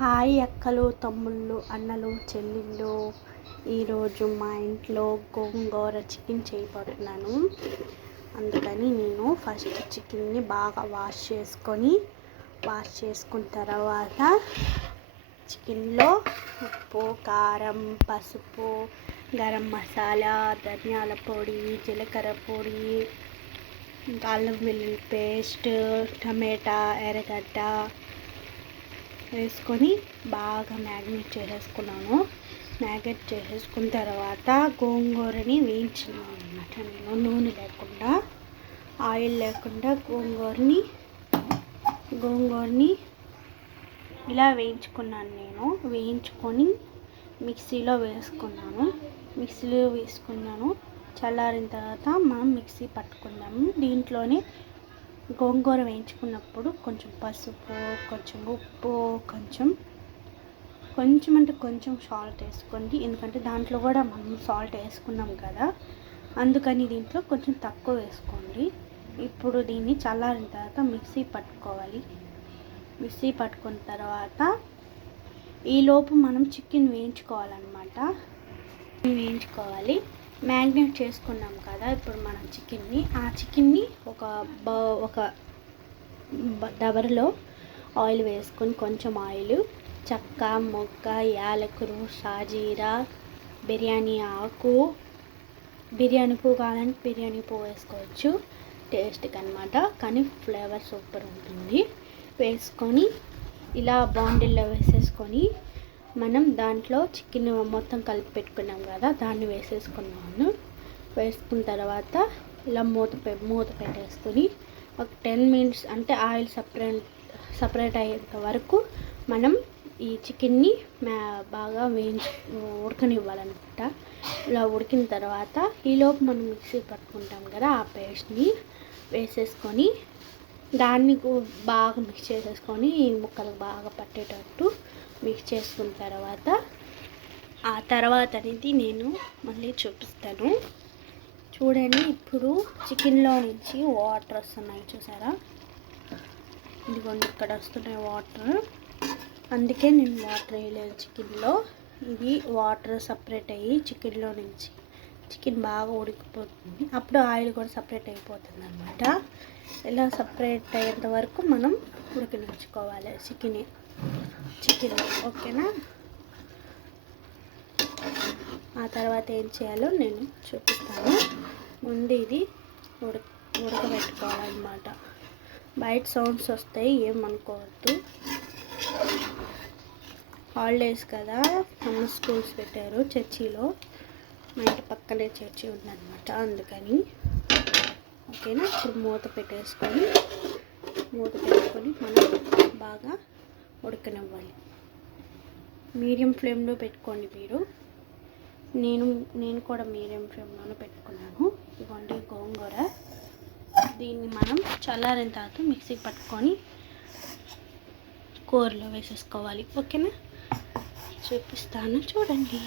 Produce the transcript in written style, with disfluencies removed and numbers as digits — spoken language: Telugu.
హాయ్ అక్కలు, తమ్ముళ్ళు, అన్నలు, చెల్లిళ్ళు. ఈరోజు మా ఇంట్లో గోంగూర చికెన్ చేయబోతున్నాను. అందుకని నేను ఫస్ట్ చికెన్ని బాగా వాష్ చేసుకున్న తర్వాత చికెన్లో ఉప్పు, కారం, పసుపు, గరం మసాలా, ధనియాల పొడి, జీలకర్ర పొడి, అల్లం వెల్లుల్లి పేస్ట్, టమాటా, ఎర్రగడ్డ వేసుకొని బాగా మ్యాగ్నేట్ చేసేసుకున్న తర్వాత గోంగూరని వేయించినాను అన్నమాట. నేను నూనె లేకుండా, ఆయిల్ లేకుండా గోంగూరని ఇలా వేయించుకొని మిక్సీలో వేసుకున్నాను. చల్లారిన తర్వాత మనం మిక్సీ పట్టుకున్నాము. దీంట్లోనే గోంగూర వేయించుకున్నప్పుడు కొంచెం పసుపు, కొంచెం ఉప్పు, కొంచెం సాల్ట్ వేసుకోండి. ఎందుకంటే దాంట్లో కూడా మనం సాల్ట్ వేసుకున్నాం కదా, అందుకని దీంట్లో కొంచెం తక్కువ వేసుకోండి. ఇప్పుడు దీన్ని చల్లారిన తర్వాత మిక్సీ పట్టుకున్న తర్వాత ఈలోపు మనం చికెన్ వేయించుకోవాలి. మ్యాగ్నేట్ చేసుకున్నాం కదా ఇప్పుడు మనం చికెన్ని ఒక దబరలో ఆయిల్ వేసుకొని, కొంచెం ఆయిల్, చెక్క, మొగ్గ, యాలకులు, షాజీరా, బిర్యానీ ఆకు, బిర్యానీ పువ్వు కావాలంటే బిర్యానీ పువ్వు వేసుకోవచ్చు టేస్ట్కి అనమాట. కానీ ఫ్లేవర్ సూపర్ ఉంటుంది. వేసుకొని ఇలా బాండిల్లో వేసేసుకొని మనం దాంట్లో చికెన్ మొత్తం కలిపి పెట్టుకున్నాం కదా, దాన్ని వేసుకున్న తర్వాత ఇలా మూత పెట్టేసుకొని ఒక 10 minutes అంటే ఆయిల్ సపరేట్ అయ్యేంత వరకు మనం ఈ చికెన్ని బాగా ఉడకనివ్వాలన్నమాట. ఇలా ఉడికిన తర్వాత ఈలోపు మనం మిక్సీ పట్టుకుంటాం కదా, ఆ పేస్ట్ని వేసేసుకొని దాన్ని బాగా మిక్స్ చేసేసుకొని ముక్కలు బాగా పట్టేటట్టు మిక్స్ చేసుకున్న తర్వాత అనేది నేను మళ్ళీ చూపిస్తాను. చూడండి, ఇప్పుడు చికెన్లో నుంచి వాటర్ వస్తున్నాయి, చూసారా? ఇదిగోండి, ఇక్కడ వస్తున్నాయి వాటర్. అందుకే నేను వాటర్ వేయలేదు చికెన్లో. ఇది వాటర్ సపరేట్ అయ్యి చికెన్లో నుంచి చికెన్ బాగా ఉడికిపోతుంది. అప్పుడు ఆయిల్ కూడా సపరేట్ అయిపోతుంది అన్నమాట. ఇలా సపరేట్ అయ్యేంత వరకు మనం ఉడికించుకోవాలి చికెన్. ఓకేనా? ఆ తర్వాత ఏం చేయాలో నేను చూపిస్తాను. ముందు ఇది ఉడకబెట్టుకోవాలన్నమాట. బయట సౌండ్స్ వస్తాయి, ఏమనుకోవద్దు. హాలిడేస్ కదా, సమ్మర్ స్కూల్స్ పెట్టారు చర్చిలో. మా ఇంటి పక్కనే చర్చి ఉందన్నమాట, అందుకని. ఓకేనా? ఇప్పుడు మూత పెట్టుకొని మనం బాగా ఉడకనివ్వాలి. మీడియం ఫ్లేమ్లో పెట్టుకోండి మీరు. నేను కూడా మీడియం ఫ్లేమ్లోనే పెట్టుకున్నాను. ఇదిగోండి గోంగూర. దీన్ని మనం చల్లారిన తర్వాత మిక్సీ పట్టుకొని కూరలో వేసేసుకోవాలి. ఓకేనా? చూపిస్తాను, చూడండి.